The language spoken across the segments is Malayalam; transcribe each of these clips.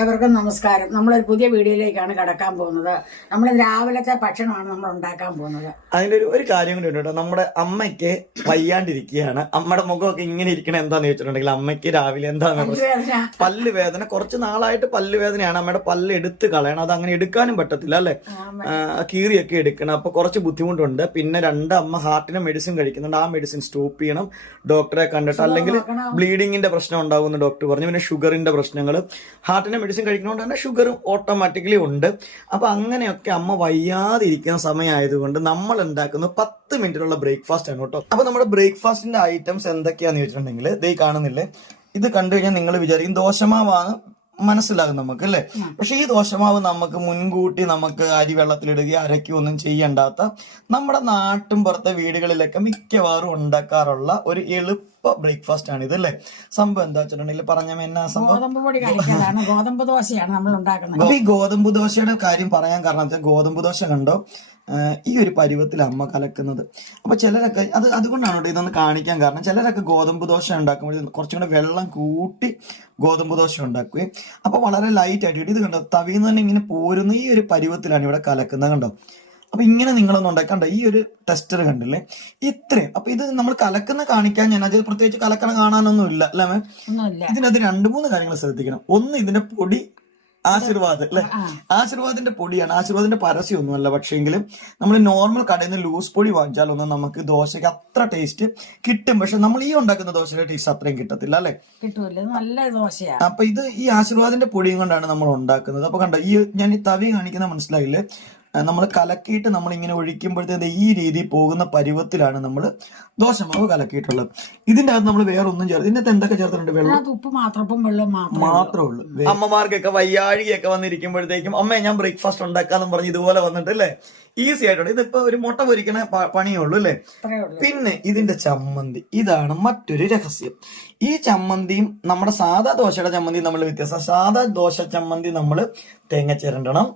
ഏവർക്കും നമസ്കാരം. നമ്മളൊരു പുതിയ വീഡിയോയിലേക്കാണ് കടക്കാൻ പോകുന്നത്. നമ്മൾ രാവിലത്തെ ഭക്ഷണമാണ് നമ്മൾ ഉണ്ടാക്കാൻ പോകുന്നത്. അതിന്റെ ഒരു കാര്യം കൂടി ഉണ്ട് കേട്ടോ. നമ്മുടെ അമ്മയ്ക്ക് വയ്യാണ്ടിരിക്കുകയാണ്. അമ്മയുടെ മുഖമൊക്കെ ഇങ്ങനെ ഇരിക്കണ എന്താന്ന് ചോദിച്ചിട്ടുണ്ടെങ്കിൽ അമ്മയ്ക്ക് രാവിലെ എന്താണ് പല്ല് വേദന. കുറച്ച് നാളായിട്ട് പല്ല് വേദനയാണ്. അമ്മയുടെ പല്ല് എടുത്ത് കളയണം. അത് അങ്ങനെ എടുക്കാനും പറ്റത്തില്ല അല്ലെ, കീറിയൊക്കെ എടുക്കണം. അപ്പൊ കുറച്ച് ബുദ്ധിമുട്ടുണ്ട്. പിന്നെ അമ്മ ഹാർട്ടിന് മെഡിസിൻ കഴിക്കുന്നുണ്ട്. ആ മെഡിസിൻ സ്റ്റോപ്പ് ചെയ്യണം ഡോക്ടറെ കണ്ടിട്ട്, അല്ലെങ്കിൽ ബ്ലീഡിങ്ങിന്റെ പ്രശ്നം ഉണ്ടാവുമെന്ന് ഡോക്ടർ പറഞ്ഞു. പിന്നെ ഷുഗറിന്റെ പ്രശ്നങ്ങൾ, ഹാർട്ടിന് മെഡിസിൻ കഴിക്കുന്നതുകൊണ്ട് തന്നെ ഷുഗറും ഓട്ടോമാറ്റിക്കലി ഉണ്ട്. അപ്പൊ അങ്ങനെയൊക്കെ അമ്മ വയ്യാതിരിക്കുന്ന സമയമായതുകൊണ്ട് നമ്മൾ ഉണ്ടാക്കുന്നത് 10 മിനിറ്റിലുള്ള ബ്രേക്ക്ഫാസ്റ്റ് ആണ് കേട്ടോ. അപ്പൊ നമ്മുടെ ബ്രേക്ക്ഫാസ്റ്റിന്റെ ഐറ്റംസ് എന്തൊക്കെയാന്ന് ചോദിച്ചിട്ടുണ്ടെങ്കിൽ ദേ കാണുന്നില്ലേ, ഇത് കണ്ടു കഴിഞ്ഞാൽ നിങ്ങൾ വിചാരിക്കും ദോശമാവാണ് മനസ്സിലാകും നമുക്ക് അല്ലെ. പക്ഷെ ഈ ദോശമാവ് നമുക്ക് മുൻകൂട്ടി നമുക്ക് അരി വെള്ളത്തിലിടുകയോ അരയ്ക്കുകയൊന്നും ചെയ്യണ്ടാത്ത നമ്മുടെ നാട്ടും പുറത്തെ വീടുകളിലൊക്കെ മിക്കവാറും ഉണ്ടാക്കാറുള്ള ഒരു എളുപ്പ ബ്രേക്ക്ഫാസ്റ്റ് ആണ് ഇത് അല്ലെ. സംഭവം എന്താ വെച്ചിട്ടുണ്ടെങ്കിൽ പറഞ്ഞ എന്നാ സംഭവം, ഗോതമ്പ് ദോശയാണ് നമ്മൾ ഉണ്ടാക്കുന്നത്. അപ്പൊ ഈ ഗോതമ്പ് ദോശയുടെ കാര്യം പറയാൻ കാരണം വെച്ചാൽ ഗോതമ്പ് ദോശ കണ്ടോ ഈ ഒരു പരുവത്തിൽ അമ്മ കലക്കുന്നത്. അപ്പൊ ചിലരൊക്കെ അതുകൊണ്ടാണ് കേട്ടോ ഇതൊന്ന് കാണിക്കാൻ കാരണം. ചിലരൊക്കെ ഗോതമ്പ് ദോശ ഉണ്ടാക്കുമ്പോൾ കുറച്ചും കൂടെ വെള്ളം കൂട്ടി ഗോതമ്പ് ദോശ ഉണ്ടാക്കുകയും അപ്പൊ വളരെ ലൈറ്റ് ആയിട്ട് ഇത് കണ്ടോ തവിന്ന് തന്നെ ഇങ്ങനെ പോരുന്ന ഈ ഒരു പരുവത്തിലാണ് ഇവിടെ കലക്കുന്നത് കണ്ടോ. അപ്പൊ ഇങ്ങനെ നിങ്ങളൊന്നും ഉണ്ടാക്കണ്ട. ഈ ഒരു ടെസ്റ്റർ കണ്ടില്ലേ, ഇത്രയും. അപ്പൊ ഇത് നമ്മൾ കലക്കുന്ന കാണിക്കാൻ ഞാൻ അത് പ്രത്യേകിച്ച് കലക്കണ കാണാനൊന്നും ഇല്ല അല്ലേ മാം. ഇതിനകത്ത് 2-3 കാര്യങ്ങൾ ശ്രദ്ധിക്കണം. ഒന്ന്, ഇതിന്റെ പൊടി ആശീർവാദ് അല്ലെ, ആശീർവാദിന്റെ പൊടിയാണ്. ആശീർവാദിന്റെ പരസ്യമൊന്നും അല്ല. പക്ഷേങ്കിലും നമ്മൾ നോർമൽ കടയിൽ നിന്ന് ലൂസ് പൊടി വാങ്ങിച്ചാലൊന്നും നമുക്ക് ദോശയ്ക്ക് അത്ര ടേസ്റ്റ് കിട്ടും. പക്ഷെ നമ്മൾ ഈ ഉണ്ടാക്കുന്ന ദോശയുടെ ടേസ്റ്റ് അത്രയും കിട്ടത്തില്ല അല്ലെ. നല്ല ദോശയാണ്. അപ്പൊ ഇത് ഈ ആശീർവാദിന്റെ പൊടിയും കൊണ്ടാണ് നമ്മൾ ഉണ്ടാക്കുന്നത്. അപ്പൊ കണ്ടോ, ഞാൻ ഈ തവി കാണിക്കുന്ന മനസ്സിലായില്ലേ, നമ്മൾ കലക്കിയിട്ട് നമ്മൾ ഇങ്ങനെ ഒഴിക്കുമ്പോഴത്തേക്ക് ഈ രീതി പോകുന്ന പരുവത്തിലാണ് നമ്മൾ ദോശമാവ് കലക്കിയിട്ടുള്ളത്. ഇതിന്റെ അകത്ത് നമ്മൾ വേറെ ഒന്നും ചേർത്ത്, ഇതിനകത്ത് എന്തൊക്കെ ചേർത്തിട്ടുണ്ട്? വെള്ളം, ഉപ്പ് വെള്ളം മാത്രമേ ഉള്ളൂ. അമ്മമാർക്കൊക്കെ വയ്യാഴികയൊക്കെ വന്നിരിക്കുമ്പോഴത്തേക്കും അമ്മ ഞാൻ ബ്രേക്ക്ഫാസ്റ്റ് ഉണ്ടാക്കാന്ന് പറഞ്ഞ് ഇതുപോലെ വന്നിട്ട് അല്ലേ, ഈസി ആയിട്ടുണ്ട്. ഇതിപ്പോ ഒരു മുട്ട പൊരിക്കണ പണിയേ ഉള്ളൂ അല്ലേ. പിന്നെ ഇതിന്റെ ചമ്മന്തി, ഇതാണ് മറ്റൊരു രഹസ്യം. ഈ ചമ്മന്തിയും നമ്മുടെ സാധാ ദോശയുടെ ചമ്മന്തിയും നമ്മൾ വ്യത്യാസം. സാധാ ദോശ ചമ്മന്തി നമ്മൾ തേങ്ങ ചിരണ്ടണം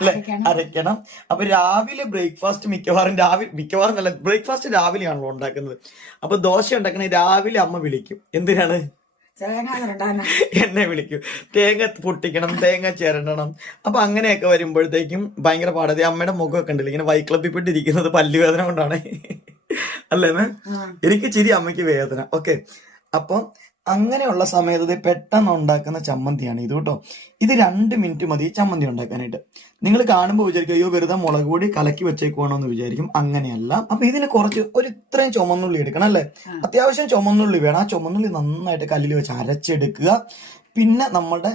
അല്ലെ, അരയ്ക്കണം. അപ്പൊ രാവിലെ ബ്രേക്ക്ഫാസ്റ്റ് മിക്കവാറും നല്ല ബ്രേക്ക്ഫാസ്റ്റ് രാവിലെയാണല്ലോ ഉണ്ടാക്കുന്നത്. അപ്പൊ ദോശ ഉണ്ടാക്കണേ രാവിലെ അമ്മ വിളിക്കും. എന്തിനാണ്? എന്നെ വിളിക്കും. തേങ്ങ പൊട്ടിക്കണം, തേങ്ങ ചിരണ്ടണം. അപ്പൊ അങ്ങനെയൊക്കെ വരുമ്പോഴത്തേക്കും ഭയങ്കര പാടത്. അമ്മയുടെ മുഖമൊക്കെ ഉണ്ടല്ലോ ഇങ്ങനെ വൈക്ലപ്പിപ്പെട്ടിരിക്കുന്നത് പല്ലുവേദന കൊണ്ടാണ് അല്ലേ മാം. എനിക്ക് ചിരി, അമ്മയ്ക്ക് വേദന. ഓക്കെ, അപ്പൊ അങ്ങനെയുള്ള സമയത്ത് പെട്ടെന്ന് ഉണ്ടാക്കുന്ന ചമ്മന്തിയാണ് ഇത് കേട്ടോ. ഇത് 2 മിനിറ്റ് മതി ചമ്മന്തി ഉണ്ടാക്കാനായിട്ട്. നിങ്ങൾ കാണുമ്പോൾ വിചാരിക്കും അയ്യോ വെറുതെ മുളക് പൊടി കലക്കി വെച്ചേക്കുവാണോ എന്ന് വിചാരിക്കും. അങ്ങനെയല്ല. അപ്പൊ ഇതിന് കുറച്ച് ഇത്രയും ചുമന്നുള്ളി എടുക്കണം അല്ലെ. അത്യാവശ്യം ചുമന്നുള്ളി വേണം. ആ ചുമന്നുള്ളി നന്നായിട്ട് കല്ലിൽ വെച്ച് അരച്ചെടുക്കുക. പിന്നെ നമ്മുടെ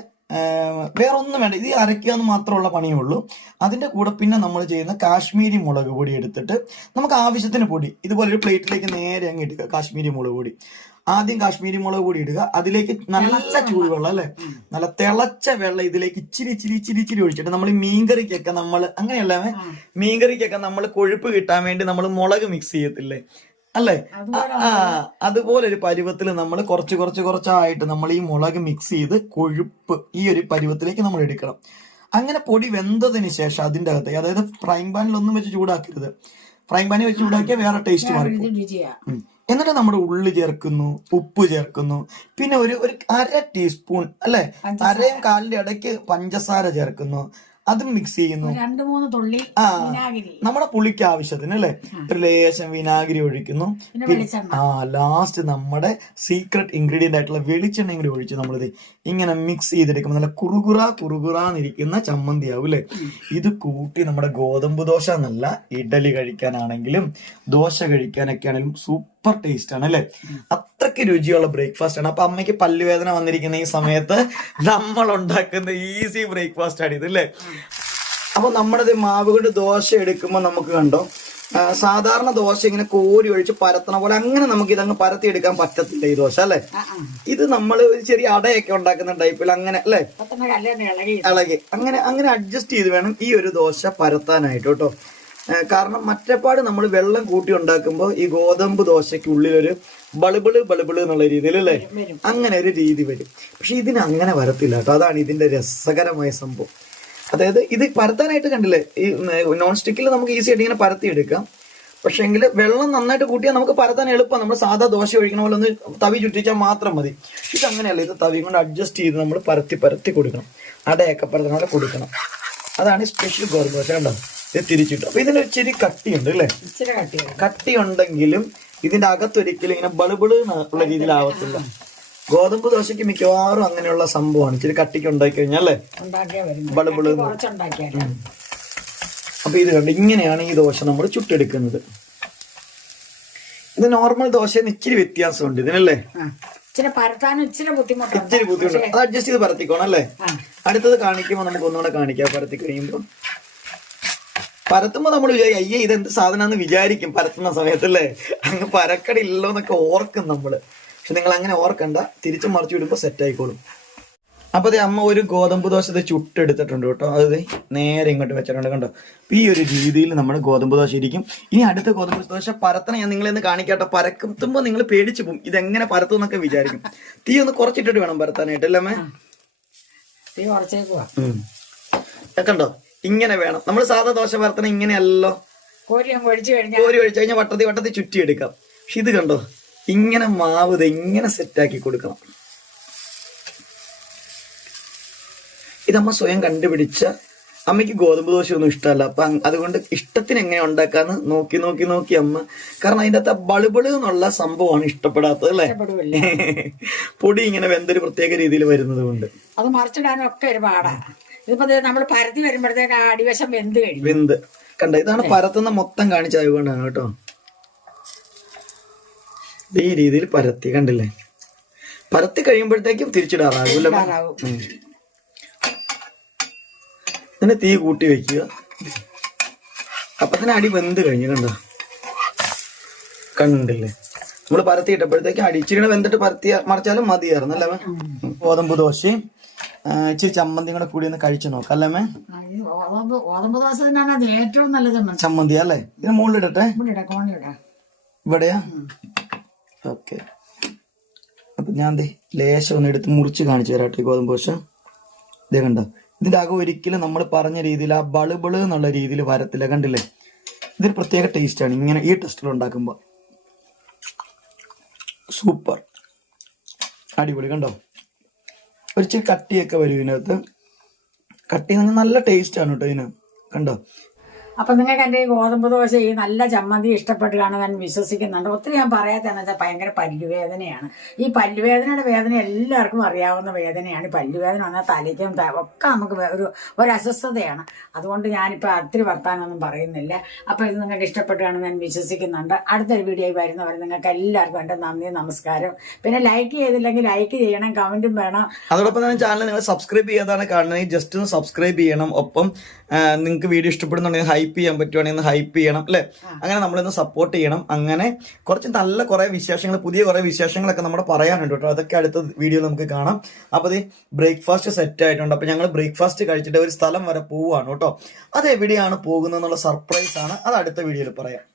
വേറെ ഒന്നും വേണ്ട, ഇത് അരയ്ക്കുക എന്ന് മാത്രമുള്ള പണിയേ ഉള്ളൂ. അതിന്റെ കൂടെ പിന്നെ നമ്മൾ ചെയ്യുന്ന കാശ്മീരി മുളക് പൊടി എടുത്തിട്ട് നമുക്ക് ആവശ്യത്തിന് പൊടി ഇതുപോലെ ഒരു പ്ലേറ്റിലേക്ക് നേരെ അങ്ങ് ഇടുക. കാശ്മീരി മുളക് പൊടി ആദ്യം കാശ്മീരി മുളക് പൊടി ഇടുക. അതിലേക്ക് നല്ല ചൂടുവെള്ളം അല്ലെ, നല്ല തിളച്ച വെള്ളം ഇതിലേക്ക് ഇച്ചിരി ഒഴിച്ചിട്ട് നമ്മൾ മീൻകറിക്കൊക്കെ നമ്മൾ അങ്ങനെയല്ല, മീൻകറിക്കൊക്കെ നമ്മൾ കൊഴുപ്പ് കിട്ടാൻ വേണ്ടി നമ്മൾ മുളക് മിക്സ് ചെയ്യത്തില്ലേ അല്ലെ, അതുപോലെ ഒരു പരുവത്തിൽ നമ്മൾ കുറച്ചായിട്ട് നമ്മൾ ഈ മുളക് മിക്സ് ചെയ്ത് കൊഴുപ്പ് ഈ ഒരു പരുവത്തിലേക്ക് നമ്മൾ എടുക്കണം. അങ്ങനെ പൊടി വെന്തതിന് ശേഷം അതിന്റെ അകത്ത്, അതായത് ഫ്രൈങ് പാനിലൊന്നും വെച്ച് ചൂടാക്കരുത്. ഫ്രൈങ് പാനിൽ വെച്ച് ചൂടാക്കിയാൽ വേറെ ടേസ്റ്റ് മാറി. എന്നിട്ട് നമ്മുടെ ഉള്ളി ചേർക്കുന്നു, ഉപ്പ് ചേർക്കുന്നു, പിന്നെ ഒരു 1/2 ടീസ്പൂൺ അല്ലെ, 1/4 ഇടയ്ക്ക് പഞ്ചസാര ചേർക്കുന്നു. അതും മിക്സ് ചെയ്യുന്നു. 2-3 തുള്ളി നമ്മുടെ പുളിക്ക് ആവശ്യത്തിന് അല്ലെ, ഒരു ലേശം വിനാഗിരി ഒഴിക്കുന്നു. ലാസ്റ്റ് നമ്മുടെ സീക്രട്ട് ഇൻഗ്രീഡിയന്റ് ആയിട്ടുള്ള വെളിച്ചെണ്ണയും കൂടി ഒഴിച്ച് നമ്മളിത് ഇങ്ങനെ മിക്സ് ചെയ്തെടുക്കുമ്പോൾ നല്ല കുറുകുറാന്നിരിക്കുന്ന ചമ്മന്തിയാവും അല്ലെ. ഇത് കൂട്ടി നമ്മുടെ ഗോതമ്പ് ദോശ എന്നല്ല, ഇഡലി കഴിക്കാനാണെങ്കിലും ദോശ കഴിക്കാനൊക്കെ ആണെങ്കിലും സൂപ്പർ ടേസ്റ്റ് ആണ് അല്ലെ. അത്രയ്ക്ക് രുചിയുള്ള ബ്രേക്ക്ഫാസ്റ്റ് ആണ്. അപ്പൊ അമ്മയ്ക്ക് പല്ലുവേദന വന്നിരിക്കുന്ന ഈ സമയത്ത് നമ്മൾ ഉണ്ടാക്കുന്ന ഈസി ബ്രേക്ക്ഫാസ്റ്റ് ആണ് ഇത് അല്ലെ. അപ്പൊ നമ്മുടെ മാവ് കൊണ്ട് ദോശ എടുക്കുമ്പോൾ നമുക്ക് കണ്ടോ, സാധാരണ ദോശ ഇങ്ങനെ കോരി ഒഴിച്ച് പരത്തണ പോലെ അങ്ങനെ നമുക്ക് ഇതങ്ങ് പരത്തി എടുക്കാൻ പറ്റത്തില്ല ഈ ദോശ അല്ലെ. ഇത് നമ്മൾ ഒരു ചെറിയ അടയൊക്കെ ഉണ്ടാക്കുന്ന ടൈപ്പിൽ അങ്ങനെ അല്ലെ ഇളകി അങ്ങനെ അഡ്ജസ്റ്റ് ചെയ്ത് വേണം ഈ ഒരു ദോശ പരത്താനായിട്ട് കേട്ടോ. കാരണം മറ്റേപ്പാട് നമ്മൾ വെള്ളം കൂട്ടി ഉണ്ടാക്കുമ്പോൾ ഈ ഗോതമ്പ് ദോശയ്ക്ക് ഉള്ളിലൊരു ബളിബിള് എന്നുള്ള രീതിയിൽ അല്ലേ, അങ്ങനെ ഒരു രീതി വരും. പക്ഷെ ഇതിന് അങ്ങനെ വരത്തില്ല കേട്ടോ. അതാണ് ഇതിന്റെ രസകരമായ സംഭവം. അതായത് ഇത് പരത്താനായിട്ട് കണ്ടില്ലേ, ഈ നോൺ സ്റ്റിക്കിൽ നമുക്ക് ഈസി ആയിട്ട് ഇങ്ങനെ പരത്തി എടുക്കാം. പക്ഷെങ്കിൽ വെള്ളം നന്നായിട്ട് കൂട്ടിയാൽ നമുക്ക് പരത്താൻ എളുപ്പം. നമ്മൾ സാധാ ദോശ ഒഴിക്കണ പോലെ ഒന്ന് തവി ചുറ്റിച്ചാൽ മാത്രം മതി. ഇതങ്ങനെയല്ല, ഇത് തവി കൊണ്ട് അഡ്ജസ്റ്റ് ചെയ്ത് നമ്മൾ പരത്തി കൊടുക്കണം. അടയൊക്കെ പരത്തണ കൊടുക്കണം. അതാണ് സ്പെഷ്യൽ ഗോതമ്പ് ദോശ. കണ്ടോ, ഇത് തിരിച്ചിട്ടു. അപ്പൊ ഇതിന് ഇച്ചിരി കട്ടിയുണ്ട് അല്ലേ? കട്ടി ഉണ്ടെങ്കിലും ഇതിന്റെ അകത്തൊരിക്കലും ഇങ്ങനെ ബളുബിള് ഉള്ള രീതിയിലാവത്തില്ല. ഗോതമ്പ് ദോശയ്ക്ക് മിക്കവാറും അങ്ങനെയുള്ള സംഭവമാണ്. ഇച്ചിരി കട്ടിക്ക് ഉണ്ടാക്കി കഴിഞ്ഞാൽ അല്ലേ ബളുബിള്. അപ്പൊ ഇത് കണ്ട് ഇങ്ങനെയാണ് ഈ ദോശ നമ്മൾ ചുട്ടെടുക്കുന്നത്. ഇത് നോർമൽ ദോശയിൽ ഇച്ചിരി വ്യത്യാസമുണ്ട് ഇതിനല്ലേ? ഇച്ചിരി ബുദ്ധിമുട്ടുണ്ട്. അത് അഡ്ജസ്റ്റ് ചെയ്ത് പരത്തിക്കോണം അല്ലേ? അടുത്തത് കാണിക്കുമ്പോൾ നമുക്ക് ഒന്നുകൂടെ കാണിക്കാം. പരത്തി കഴിയുമ്പോൾ പരത്തുമ്പോൾ നമ്മൾ വിചാരിക്കും അയ്യേ ഇതെന്ത് സാധനമാണെന്ന് വിചാരിക്കും പരത്തുന്ന സമയത്തല്ലേ. അങ്ങ് പരക്കടില്ലല്ലോ എന്നൊക്കെ ഓർക്കും നമ്മള്. പക്ഷെ നിങ്ങൾ അങ്ങനെ ഓർക്കണ്ട, തിരിച്ചു മറിച്ചു വിടുമ്പോൾ സെറ്റ് ആയിക്കോളും. അപ്പൊ അമ്മ ഒരു ഗോതമ്പ് ദോശ ചുട്ടെടുത്തിട്ടുണ്ട് കേട്ടോ. അത് നേരെ ഇങ്ങോട്ട് വെച്ചിട്ടുണ്ട് കണ്ടോ. ഈ ഒരു രീതിയിൽ നമ്മൾ ഗോതമ്പ് ദോശ ഇരിക്കും. ഇനി അടുത്ത ഗോതമ്പ് ദോശ പരത്തണം ഞാൻ നിങ്ങളെന്ന് കാണിക്കാട്ടോ. പരക്കുമ്പോൾ നിങ്ങൾ പേടിച്ചു പോകും, ഇതെങ്ങനെ പരത്തും എന്നൊക്കെ വിചാരിക്കും. തീ ഒന്ന് കുറച്ചിട്ടിട്ട് വേണം പരത്താനായിട്ട് അല്ലേ അമ്മേ? തീ കുറച്ചേക്കുവാ. കണ്ടോ, ഇങ്ങനെ വേണം. നമ്മൾ സാധാ ദോശ പരത്തണം ഇങ്ങനെയല്ലോ. കോരി ഒഴിച്ചു കഴിഞ്ഞാൽ വട്ടത്തി ചുറ്റിയെടുക്കാം. പക്ഷെ ഇത് കണ്ടോ, ഇങ്ങനെ മാവ് ഇങ്ങനെ സെറ്റാക്കി കൊടുക്കണം. ഇതമ്മ സ്വയം കണ്ടുപിടിച്ച. അമ്മയ്ക്ക് ഗോതമ്പ് ദോശ ഒന്നും ഇഷ്ടമല്ല. അപ്പൊ അതുകൊണ്ട് ഇഷ്ടത്തിന് എങ്ങനെ ഉണ്ടാക്കാന്ന് നോക്കി അമ്മ. കാരണം അതിന്റെ അകത്ത് ബളുബിള് എന്നുള്ള സംഭവമാണ് ഇഷ്ടപ്പെടാത്തത് അല്ലേ? പൊടി ഇങ്ങനെ വെന്തൊരു പ്രത്യേക രീതിയിൽ വരുന്നത് കൊണ്ട് അത് മറിച്ചിടാനും ഒക്കെ ഒരു പാടാ. ഇതിപ്പോ നമ്മൾ പരത്തി വരുമ്പോഴത്തേക്ക് അടിവശം വെന്ത് കണ്ട. ഇതാണ് പരത്തുന്ന മൊത്തം കാണിച്ചതുകൊണ്ടാണ് കേട്ടോ. ഈ രീതിയിൽ പരത്തി കണ്ടില്ലേ? പരത്തി കഴിയുമ്പോഴത്തേക്കും തിരിച്ചിടാറാകുമല്ലോ. ഇതിനെ തീ കൂട്ടി വെക്കുക. അപ്പൊ തന്നെ അടി വെന്ത് കഴിഞ്ഞു കണ്ടോ. കണ്ടില്ലേ? നമ്മൾ പരത്തിയിട്ടപ്പോഴത്തേക്കും അടി ഇച്ചിരി വെന്തിട്ട് മറിച്ചാലും മതിയായിരുന്നു അല്ലേ? ഗോതമ്പ് ദോശയും ഇച്ചിരി ചമ്മന്തി കൂടെ കൂടി ഒന്ന് കഴിച്ചു നോക്കാം അല്ലേ? ഏറ്റവും നല്ല ചമ്മന്തി അല്ലേ? ഇതിന് മുകളിലിടട്ടെ? ഇവിടെയാ? ഓക്കെ. അപ്പൊ ഞാൻ ലേശം ഒന്ന് എടുത്ത് മുറിച്ച് കാണിച്ചു തരാട്ടെ ഗോതമ്പ് ദോശ. ഇതേ കണ്ടോ, ഇതിന്റെ അകം ഒരിക്കലും നമ്മൾ പറഞ്ഞ രീതിയിൽ ആ ബളുബിള് എന്നുള്ള രീതിയിൽ വരത്തില്ല. കണ്ടില്ലേ? ഇതൊരു പ്രത്യേക ടേസ്റ്റ് ആണ് ഇങ്ങനെ ഈ ടെസ്റ്റിൽ ഉണ്ടാക്കുമ്പോൾ. സൂപ്പർ, അടിപൊളി. കണ്ടോ, ഒരിച്ചിരി കട്ടിയൊക്കെ വരും ഇതിനകത്ത്. കട്ടി നല്ല ടേസ്റ്റ് ആണ് കേട്ടോ ഇതിന്. കണ്ടോ? അപ്പൊ നിങ്ങൾക്ക് എന്റെ ഈ ഗോതമ്പ് ദോശ ഈ നല്ല ചമ്മന്തി ഇഷ്ടപ്പെട്ട് കാണാൻ ഞാൻ വിശ്വസിക്കുന്നുണ്ട്. ഒത്തിരി ഞാൻ പറയാത്തതെന്ന് വെച്ചാൽ ഭയങ്കര പല്ലുവേദനയാണ്. ഈ പല്ലുവേദനയുടെ വേദന എല്ലാവർക്കും അറിയാവുന്ന വേദനയാണ്. ഈ പല്ലുവേദന വന്നാൽ തലയ്ക്കും ഒക്കെ നമുക്ക് ഒരു അസ്വസ്ഥതയാണ്. അതുകൊണ്ട് ഞാനിപ്പോൾ ഒത്തിരി വർത്താനൊന്നും പറയുന്നില്ല. അപ്പൊ ഇത് നിങ്ങൾക്ക് ഇഷ്ടപ്പെട്ട് കാണാൻ ഞാൻ വിശ്വസിക്കുന്നുണ്ട്. അടുത്തൊരു വീഡിയോ വരുന്നവർ നിങ്ങൾക്ക് എല്ലാവർക്കും എൻ്റെ നന്ദി, നമസ്കാരം. പിന്നെ ലൈക്ക് ചെയ്തില്ലെങ്കിൽ ലൈക്ക് ചെയ്യണം, കമന്റും വേണം. അതോടൊപ്പം തന്നെ ചാനൽ നിങ്ങൾ സബ്സ്ക്രൈബ് ചെയ്യാതാണ് കാണുന്നത്, ജസ്റ്റ് ഒന്ന് സബ്സ്ക്രൈബ് ചെയ്യണം. ഒപ്പം നിങ്ങൾക്ക് വീഡിയോ ഇഷ്ടപ്പെടുന്നുണ്ടെങ്കിൽ ഹൈപ്പ് ചെയ്യാൻ പറ്റുവാണെങ്കിൽ ഹൈപ്പ് ചെയ്യണം അല്ലെ? അങ്ങനെ നമ്മളൊന്ന് സപ്പോർട്ട് ചെയ്യണം. അങ്ങനെ കുറച്ച് കുറെ വിശേഷങ്ങൾ, പുതിയ കുറെ വിശേഷങ്ങളൊക്കെ നമ്മുടെ പറയാനുണ്ട് കേട്ടോ. അതൊക്കെ അടുത്ത വീഡിയോ നമുക്ക് കാണാം. അപ്പൊ ബ്രേക്ക്ഫാസ്റ്റ് സെറ്റ് ആയിട്ടുണ്ട്. അപ്പൊ ഞങ്ങൾ ബ്രേക്ക്ഫാസ്റ്റ് കഴിച്ചിട്ട് ഒരു സ്ഥലം വരെ പോവുകയാണ് കേട്ടോ. അത് എവിടെയാണ് പോകുന്നത് എന്നുള്ള സർപ്രൈസ് ആണ്. അത് അടുത്ത വീഡിയോയിൽ പറയാം.